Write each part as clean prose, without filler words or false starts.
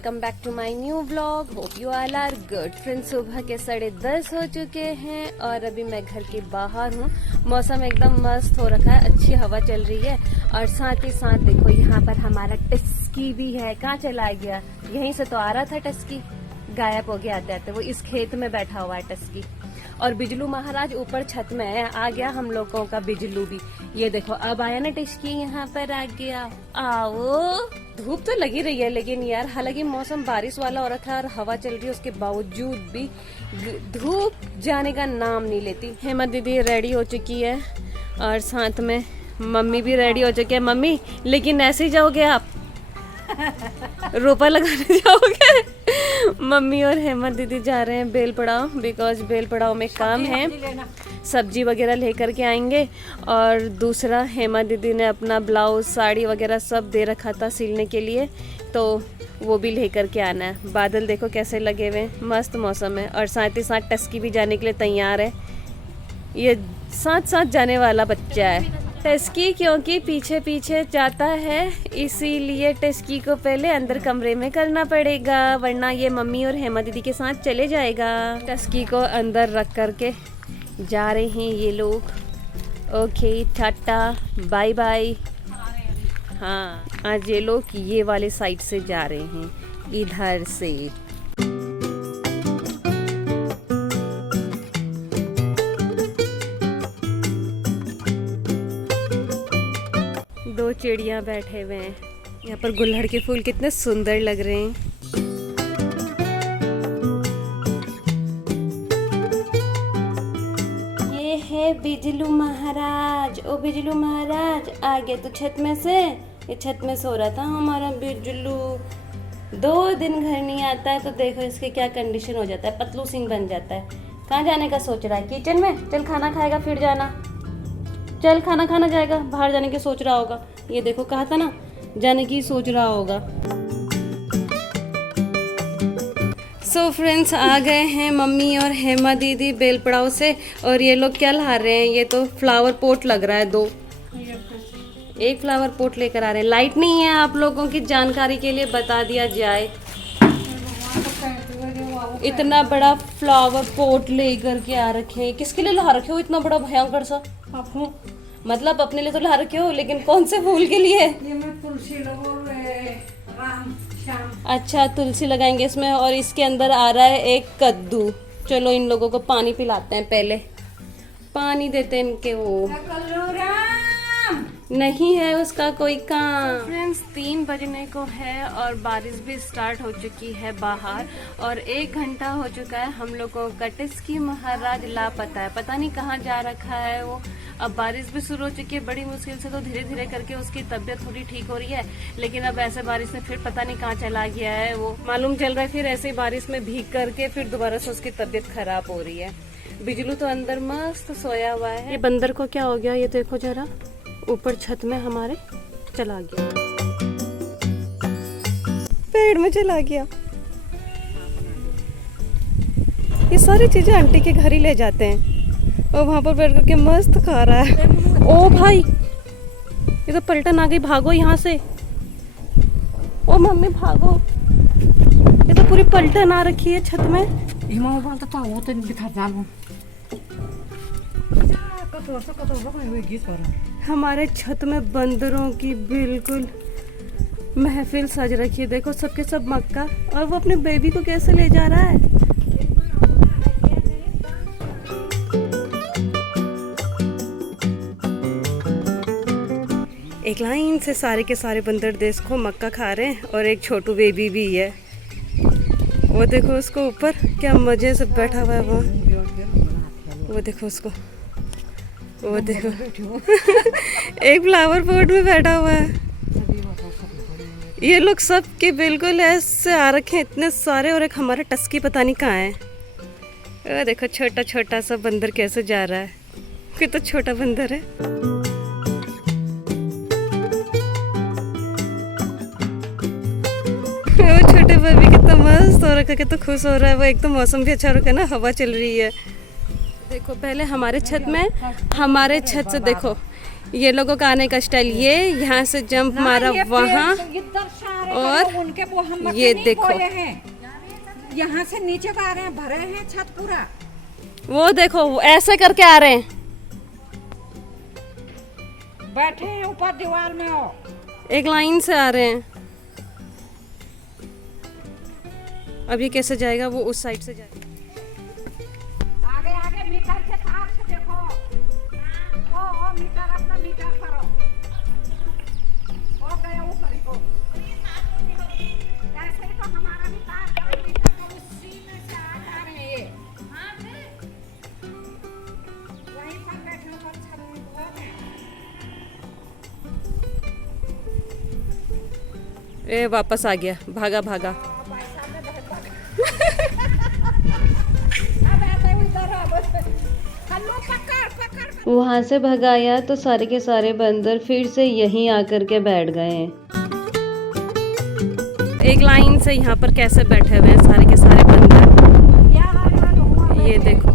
Welcome back to my new vlog. Hope you all are good. Friends, सुबह के 10:30 हो चुके हैं और अभी मैं घर के बाहर हूँ। मौसम एकदम मस्त हो रखा है, अच्छी हवा चल रही है और साथ ही साथ देखो यहाँ पर हमारा टस्की भी है। कहाँ चला गया? यहीं से तो आ रहा था टस्की, गायब हो गया आते आते। वो इस खेत में बैठा हुआ है टस्की। और बिजलू महाराज ऊपर छत में है। आ गया हम लोगों का बिजलू भी। ये देखो अब आया ना टस्की, यहाँ पर आ गया। आओ, धूप तो लगी रही है लेकिन यार, हालांकि मौसम बारिश वाला हो रखा है और हवा चल रही है, उसके बावजूद भी धूप जाने का नाम नहीं लेती। हेमा दीदी रेडी हो चुकी है और साथ में मम्मी भी रेडी हो चुकी है। मम्मी, लेकिन ऐसे ही जाओगे आप? रोपा लगाने जाओगे? मम्मी और हेमा दीदी जा रहे हैं बेल पड़ाव, बिकॉज बेल पड़ाव में काम है, सब्जी वगैरह लेकर के आएंगे। और दूसरा, हेमा दीदी ने अपना ब्लाउज साड़ी वगैरह सब दे रखा था सिलने के लिए, तो वो भी लेकर के आना है। बादल देखो कैसे लगे हुए, मस्त मौसम है। और साथ ही साथ टस्की भी जाने के लिए तैयार है। ये साथ साथ जाने वाला बच्चा है टस्की, क्योंकि पीछे पीछे जाता है, इसीलिए टस्की को पहले अंदर कमरे में करना पड़ेगा, वरना ये मम्मी और हेमा दीदी के साथ चले जाएगा। टस्की को अंदर रख करके जा रहे हैं ये लोग। Okay, tata bye bye. हाँ, आज ये लोग ये वाले साइड से जा रहे हैं, इधर से। दो चिड़िया बैठे हुए हैं यहाँ पर। गुलहड़ के फूल कितने सुंदर लग रहे हैं। ये है बिजलू महाराज। ओ बिजलू महाराज, आ गए तू छत में से? ये छत में सो रहा था हमारा बिजलू। 2 दिन घर नहीं आता है तो देखो इसके क्या कंडीशन हो जाता है, पतलू सिंह बन जाता है। कहाँ जाने का सोच रहा है? किचन में? चल खाना खाएगा फिर जाना। चल खाना खाना जाएगा, बाहर जाने की सोच रहा होगा। ये देखो, कहा था ना, जाने की सोच रहा होगा। सो फ्रेंड्स, आ गए हैं मम्मी और हेमा दीदी बेल पड़ाव से। और ये लोग क्या ला रहे हैं? ये तो फ्लावर पॉट लग रहा है। 2 एक फ्लावर पॉट लेकर आ रहे हैं। लाइट नहीं है, आप लोगों की जानकारी के लिए बता दिया जाए। इतना बड़ा फ्लावर पॉट लेकर के आ रखे हैं। किसके लिए ला रखे हो इतना बड़ा भयंकर सा? मतलब अपने लिए तो ला रखे हो, लेकिन कौन से फूल के लिए? ये मैं तुलसी राम श्याम। अच्छा, तुलसी लगाएंगे इसमें। और इसके अंदर आ रहा है एक कद्दू। चलो इन लोगों को पानी पिलाते हैं, पहले पानी देते हैं इनके। वो नहीं है उसका कोई काम। फ्रेंड्स, 3 बजने को है और बारिश भी स्टार्ट हो चुकी है बाहर। और 1 घंटा हो चुका है हम लोगों का टस्की महाराज लापता है, पता नहीं कहाँ जा रखा है वो। अब बारिश भी शुरू हो चुकी है, बड़ी मुश्किल से तो धीरे धीरे करके उसकी तबीयत थोड़ी ठीक हो रही है, लेकिन अब ऐसे बारिश में फिर पता नहीं कहाँ चला गया है वो। मालूम चल रहा है फिर ऐसे बारिश में भीग करके फिर दोबारा से उसकी तबीयत खराब हो रही है। बिजलू तो अंदर मस्त सोया हुआ है। ये बंदर को क्या हो गया? ये देखो जरा, ऊपर छत में हमारे चला गया, पेड़ में चला गया। ये सारी चीजें आंटी के घर ही ले जाते हैं और वहां पर बैठ करके मस्त खा रहा है। ओ भाई, ये तो पलटन आ गई, भागो यहाँ से। ओ मम्मी भागो, ये तो पूरी पलटन आ रखी है छत में। हमारे छत में बंदरों की बिल्कुल महफिल सज रखी है। देखो सबके सब मक्का, और वो अपने बेबी को कैसे ले जा रहा है। एक लाइन से सारे के सारे बंदर देश को मक्का खा रहे हैं और एक छोटू बेबी भी है। वो देखो उसको ऊपर क्या मजे से बैठा हुआ है वो। वो देखो उसको, वो देखो एक फ्लावर पॉट में बैठा हुआ है। ये लोग सब के बिल्कुल ऐसे आ रखे हैं, इतने सारे। और एक हमारा टस्की पता नहीं कहाँ है। वो देखो छोटा छोटा सा बंदर कैसे जा रहा है, कितना छोटा बंदर है। वो छोटे बेबी कितना मस्त हो रखा है, कितना खुश हो रहा है वो। एक तो मौसम भी अच्छा रखा है ना, हवा चल रही है। देखो पहले हमारे छत में, हमारे छत से देखो ये लोगों का आने का स्टाइल। ये यहाँ से जंप मारा वहाँ, हमारे और तो उनके वो हम ये नहीं देखो। बोए हैं, यहाँ से नीचे को आ रहे हैं, भरे हैं छत पूरा। वो देखो वो ऐसे करके आ रहे हैं, बैठे हैं ऊपर दीवार में हो। एक लाइन से आ रहे हैं। अब ये कैसे जाएगा, वो उस साइड से जाएगा। आगे आगे मीटर के तार से देखो। ओ मीटर अपना मीटर करो। हो गया ऊपर ही हो। ऐसे ही तो हमारा भी तार मीटर को उसी में से आ जा रहे हैं ये। वहीं पर बैठे ऊपर छत में। ए वापस आ गया, भागा भागा। वहाँ से भगाया तो सारे के सारे बंदर फिर से यहीं आकर के बैठ गए हैं। एक लाइन से यहाँ पर कैसे बैठे हुए हैं सारे के सारे बंदर, ये देखो।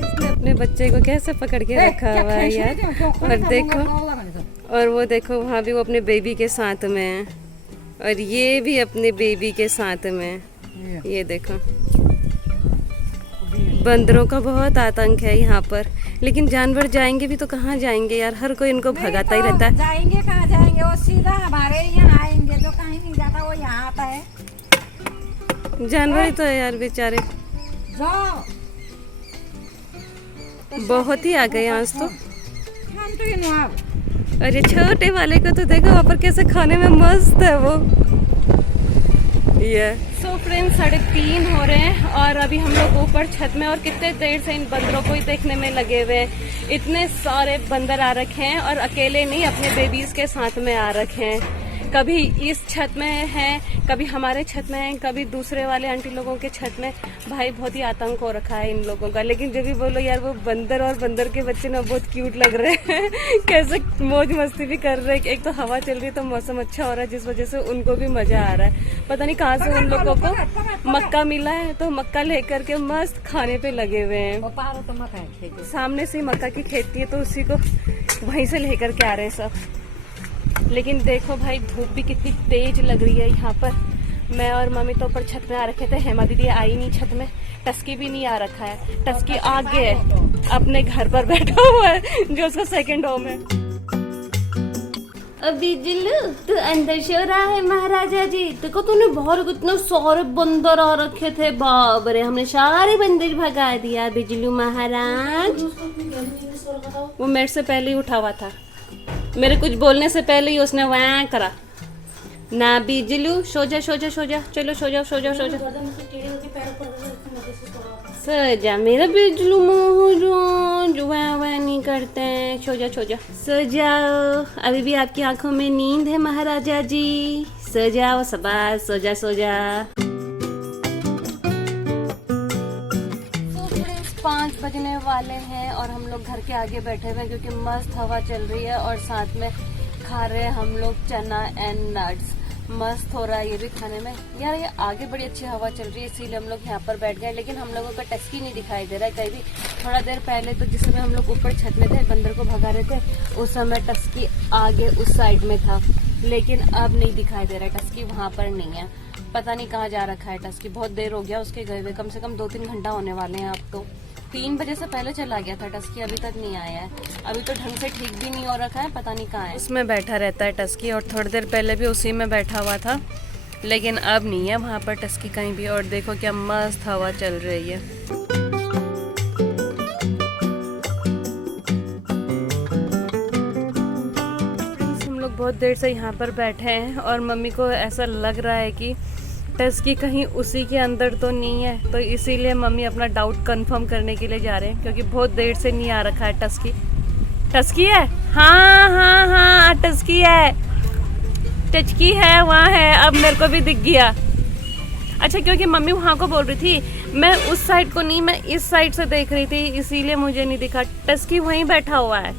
इसने अपने बच्चे को कैसे पकड़ के रखा हुआ है यार। और देखो, और वो देखो वहाँ भी वो अपने बेबी के साथ में है, और ये भी अपने बेबी के साथ में है। ये देखो, बंदरों का बहुत आतंक है यहाँ पर। लेकिन जानवर जाएंगे भी तो कहाँ जाएंगे यार, हर कोई इनको भगाता ही रहता है। जाएंगे कहाँ जाएंगे, वो सीधा हमारे यहाँ आएंगे, जो कहीं नहीं जाता वो यहाँ आता है। जानवर ही तो है यार बेचारे, जाओ बहुत ही आ गए आज तो। हम तो ये आप अरे छोटे वाले को तो देखो वहाँ पर कैसे खाने में मस्त है वो। ये सो फ्रेंड्स 3:30 हो रहे हैं और अभी हम लोग ऊपर छत में, और कितने देर से इन बंदरों को ही देखने में लगे हुए हैं। इतने सारे बंदर आ रखे हैं, और अकेले नहीं अपने बेबीज के साथ में आ रखे हैं। कभी इस छत में हैं, कभी हमारे छत में हैं, कभी दूसरे वाले आंटी लोगों के छत में। भाई बहुत ही आतंक हो रखा है इन लोगों का। लेकिन जब भी बोलो यार, वो बंदर और बंदर के बच्चे ना बहुत क्यूट लग रहे हैं कैसे मौज मस्ती भी कर रहे हैं। एक तो हवा चल रही है तो मौसम अच्छा हो रहा है, जिस वजह से उनको भी मजा आ रहा है। पता नहीं कहाँ से उन लोगों को मक्का मिला है, तो मक्का लेकर के मस्त खाने पे लगे हुए हैं। सामने से मक्का की खेती है, तो उसी को वहीं से लेकर के आ रहे हैं सब। लेकिन देखो भाई, धूप भी कितनी तेज लग रही है यहाँ पर। मैं और मम्मी तो ऊपर छत में आ रखे थे, हेमा दीदी आई नहीं छत में। टस्की भी नहीं आ रखा है, टस्की आगे है, अपने घर पर बैठा हुआ है जो उसका सेकंड होम है। अभी जिल्लू तू अंदर सो रहा है महाराजा जी। देखो तूने बाहर कितने सारे बंदर आ रखे थे, बाप रे, हमने सारे बंदर भगा दिया बिजलू महाराज। वो मेरे से पहले ही उठा हुआ था, मेरे कुछ बोलने से पहले ही उसने वहाँ करा ना। बिजलू सो जा सो जा सो जा, चलो सो जाओ सो जाओ सो जाओ, सो जा मेरा बिजलू महाराज। वहाँ वहाँ नहीं करते हैं, सो जा सो जा सो जाओ। अभी भी आपकी आंखों में नींद है महाराजा जी, सो जाओ शाबाश, सो जा सो जा। 5 बजने वाले हैं और हम लोग घर के आगे बैठे हुए हैं, क्योंकि मस्त हवा चल रही है और साथ में खा रहे हैं हम लोग चना एंड नट्स। मस्त हो रहा है ये भी खाने में यार। ये आगे बड़ी अच्छी हवा चल रही है, इसीलिए हम लोग यहाँ पर बैठ गए। लेकिन हम लोगों का टस्की नहीं दिखाई दे रहा है कहीं भी। थोड़ा देर पहले तो जिस समय हम लोग ऊपर छत में थे, बंदर को भगा रहे थे, उस समय टस्की आगे उस साइड में था। लेकिन अब नहीं दिखाई दे रहा है, टस्की वहाँ पर नहीं है। पता नहीं कहाँ जा रखा है टस्की, बहुत देर हो गया उसके गए हुए, कम से कम 2-3 घंटा होने वाले हैं अब तो। 3 बजे से पहले चला गया था टस्की, अभी तक नहीं आया है। अभी तो ढंग से ठीक भी नहीं हो रखा है, पता नहीं कहाँ है। उसमें बैठा रहता है टस्की, और थोड़ी देर पहले भी उसी में बैठा हुआ था। लेकिन अब नहीं है वहाँ पर टस्की कहीं भी। और देखो क्या मस्त हवा चल रही है। हम लोग बहुत देर से यहाँ पर बैठे हैं और मम्मी को ऐसा लग रहा है कि टस्की कहीं उसी के अंदर तो नहीं है, तो इसीलिए मम्मी अपना डाउट कंफर्म करने के लिए जा रहे हैं, क्योंकि बहुत देर से नहीं आ रखा है टस्की। टस्की है, हाँ हाँ हाँ टस्की है, टचकी है, वहाँ है। अब मेरे को भी दिख गया। अच्छा, क्योंकि मम्मी वहाँ को बोल रही थी, मैं उस साइड को नहीं, मैं इस साइड से देख रही थी, इसीलिए मुझे नहीं दिखा। टस्की वहीं बैठा हुआ है,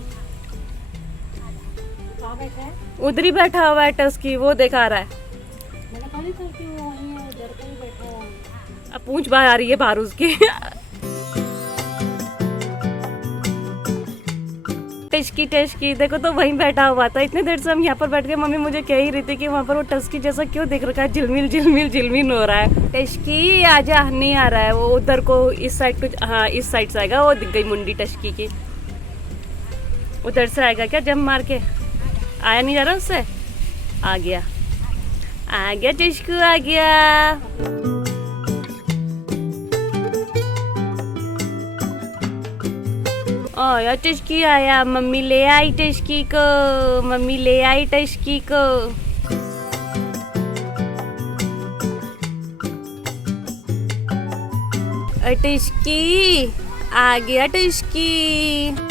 उधर ही बैठा हुआ है टस्की, वो दिखा रहा है। अब पूंछ बाहर आ रही है बाहर उसकी। टस्की टस्की देखो तो वहीं बैठा हुआ था, इतने देर से हम यहाँ पर बैठ के मम्मी मुझे कह ही रही थी कि वहाँ पर वो टस्की जैसा क्यों दिख रखा है, झिलमिल झिलमिल झिलमिल हो रहा है। टस्की आजा, नहीं आ रहा है वो, उधर को इस साइड को, हाँ इस साइड से आएगा, वो दिख गई मुंडी टस्की की, उधर से आएगा क्या जंप मार के, आया नहीं जा रहा उससे, आ गया टस्कू आ गया। आया टस्की आया, मम्मी ले आई टस्की को, मम्मी ले आई टस्की को। टस्की आ गया टस्की।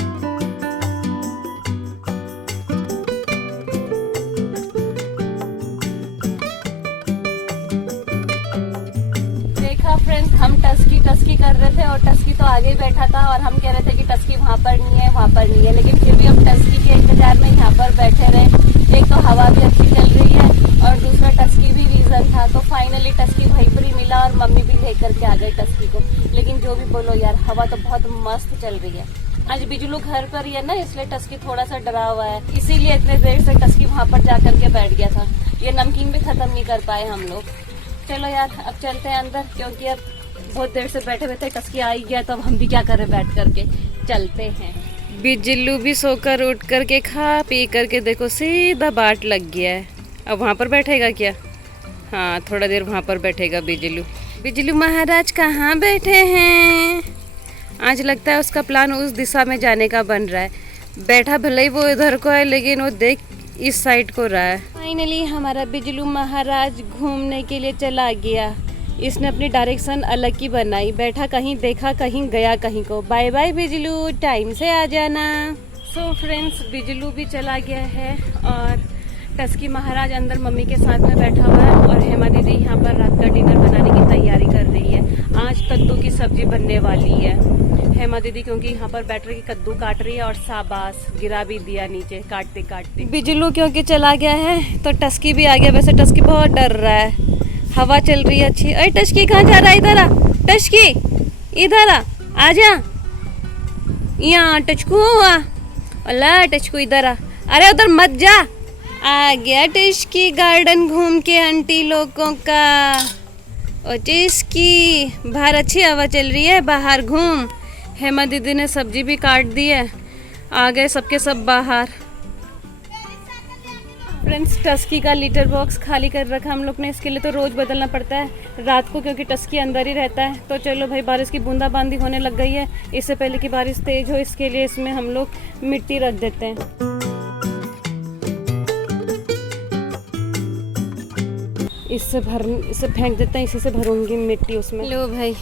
फ्रेंड्स हम टस्की कर रहे थे और टस्की तो आगे ही बैठा था और हम कह रहे थे कि टस्की वहाँ पर नहीं है, लेकिन फिर भी हम टस्की के इंतजार में यहाँ पर बैठे रहे। एक तो हवा भी अच्छी चल रही है और दूसरा टस्की भी रीजन था, तो फाइनली टस्की वहीं पर ही मिला और मम्मी भी लेकर के आ गई टस्की को। लेकिन जो भी बोलो यार, हवा तो बहुत मस्त चल रही है। आज बिजलू घर पर ही है ना, इसलिए टस्की थोड़ा सा डरा हुआ है, इसीलिए इतने देर से टस्की वहाँ पर जा करके बैठ गया था। ये नमकीन भी खत्म नहीं कर पाए हम लोग। चलो यार अब चलते हैं अंदर, क्योंकि अब बहुत देर से बैठे हुए थे, टस्की आ ही गया तो अब हम भी क्या करें, बैठ करके चलते हैं। बिजलू भी सोकर उठ करके खा पी करके देखो सीधा बाट लग गया है। अब वहाँ पर बैठेगा क्या? हाँ थोड़ा देर वहाँ पर बैठेगा बिजलू। बिजलू महाराज कहाँ बैठे हैं? आज लगता है उसका प्लान उस दिशा में जाने का बन रहा है। बैठा भले ही वो इधर को है, लेकिन वो देख इस साइड को रहा है। फाइनली हमारा बिजलू महाराज घूमने के लिए चला गया। इसने अपनी डायरेक्शन अलग की बनाई, बैठा कहीं, देखा कहीं, गया कहीं को। बाय बाय बिजलू, टाइम से आ जाना। सो फ्रेंड्स बिजलू भी चला गया है और टस्की महाराज अंदर मम्मी के साथ में बैठा हुआ है और हेमा दीदी यहाँ पर रात का डिनर बनाने की तैयारी कर रही है। आज कद्दू की सब्जी बनने वाली है हेमा दीदी, क्योंकि यहाँ पर बैठ रही कद्दू काट रही है और शाबाश गिरा भी दिया नीचे काटते काटते। बिजलू क्योंकि चला गया है तो टस्की भी आ गया। वैसे टस्की बहुत डर रहा है, हवा चल रही है अच्छी। अरे टस्की कहाँ जा रहा है? इधर आ टस्की, इधर आ जा, यहाँ टचकू आ, अल्लाह टचकू इधर आ, अरे उधर मत जा। आ गया टस्की गार्डन घूम के आंटी लोगों का। और टस्की बाहर अच्छी हवा चल रही है, बाहर घूम। हेमा दीदी ने सब्जी भी काट दी है, आ गए सबके सब बाहर। फ्रेंड्स टस्की का लीटर बॉक्स खाली कर रखा हम लोग ने, इसके लिए तो रोज़ बदलना पड़ता है रात को, क्योंकि टस्की अंदर ही रहता है। तो चलो भाई, बारिश की बूंदाबांदी होने लग गई है, इससे पहले कि बारिश तेज हो इसके लिए इसमें हम लोग मिट्टी रख देते हैं। इससे फेंक देते हैं, इसी से भरूंगी मिट्टी उसमें। लो भाई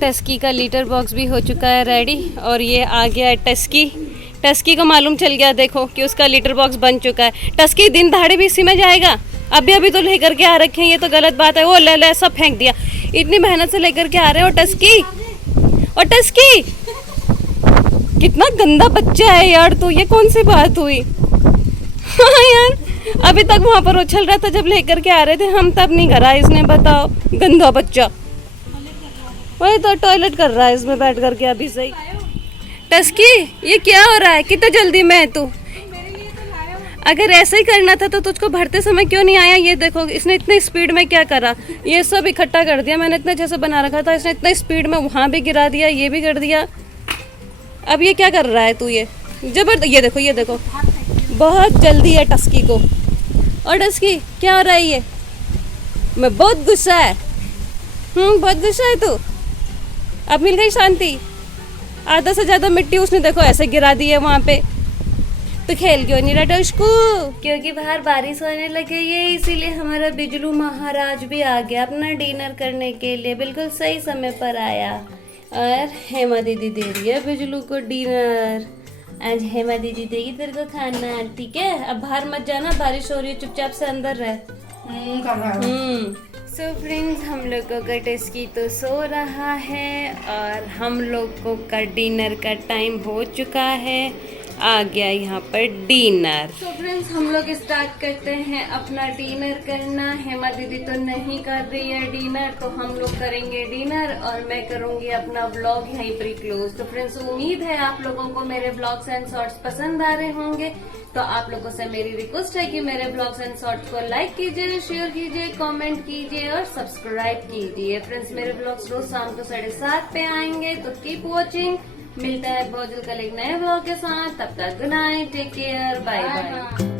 टस्की का लीटर बॉक्स भी हो चुका है रेडी और ये आ गया है टस्की। टस्की को मालूम चल गया देखो कि उसका लीटर बॉक्स बन चुका है। टस्की दिन दहाड़े भी इसी में जाएगा? अभी तो लेकर के आ रखे हैं, ये तो गलत बात है। वो ले सब फेंक दिया, इतनी मेहनत से लेकर के आ रहे हो टस्की। और टस्की कितना गंदा बच्चा है यार तू, ये कौन सी बात हुई? हाँ यार अभी तक वहाँ पर उछल रहा था जब लेकर के आ रहे थे हम, तब नहीं करा इसने, बताओ गंदा बच्चा। वही तो टॉयलेट कर रहा है इसमें बैठ करके अभी से ही। टस्की ये क्या हो रहा है? कितना जल्दी में है तू? अगर ऐसे ही करना था तो तुझको भरते समय क्यों नहीं आया? ये देखो इसने इतनी स्पीड में क्या करा, ये सब इकट्ठा कर दिया। मैंने इतना जैसे बना रखा था, इसने इतना स्पीड में वहाँ भी गिरा दिया, ये भी कर दिया। अब ये क्या कर रहा है तू? ये जबरदस्त, ये देखो बहुत जल्दी है टस्की को। और टस्की क्या हो रहा है ये? मैं बहुत गुस्सा है। बहुत गुस्सा है तू? अब मिल गई शांति? आधा से ज्यादा मिट्टी उसने देखो ऐसे गिरा दी है वहाँ पे। तो खेल क्यों नहीं रहा उसको? क्योंकि बाहर बारिश होने लगी है, इसीलिए हमारा बिजलू महाराज भी आ गया अपना डिनर करने के लिए। बिल्कुल सही समय पर आया। और हेमा दीदी दे रही है बिजलू को डिनर। आज हेमा दीदी देगी तेरे को खाना, ठीक है? अब बाहर मत जाना, बारिश हो रही है, चुपचाप से अंदर रह। सो फ्रेंड्स हम लोगों का टस्की तो सो रहा है और हम लोगों का डिनर का टाइम हो चुका है। आ गया यहाँ पर डिनर। तो फ्रेंड्स हम लोग स्टार्ट करते हैं अपना डिनर करना। हेमा दीदी तो नहीं कर रही है डिनर, तो हम लोग करेंगे डिनर और मैं करूंगी अपना व्लॉग यहीं पर क्लोज। तो फ्रेंड्स उम्मीद है आप लोगों को मेरे व्लॉग्स एंड शॉर्ट्स पसंद आ रहे होंगे। तो आप लोगों से मेरी रिक्वेस्ट है कि मेरे ब्लॉग्स एंड शॉर्ट्स को लाइक कीजिए, शेयर कीजिए, कमेंट कीजिए और सब्सक्राइब कीजिए। फ्रेंड्स मेरे ब्लॉग्स रोज शाम को 7:30 पे आएंगे, तो कीप वॉचिंग। मिलता है बहुत जल्द कल एक नए ब्लॉग के साथ। तब तक good night, take care, bye bye.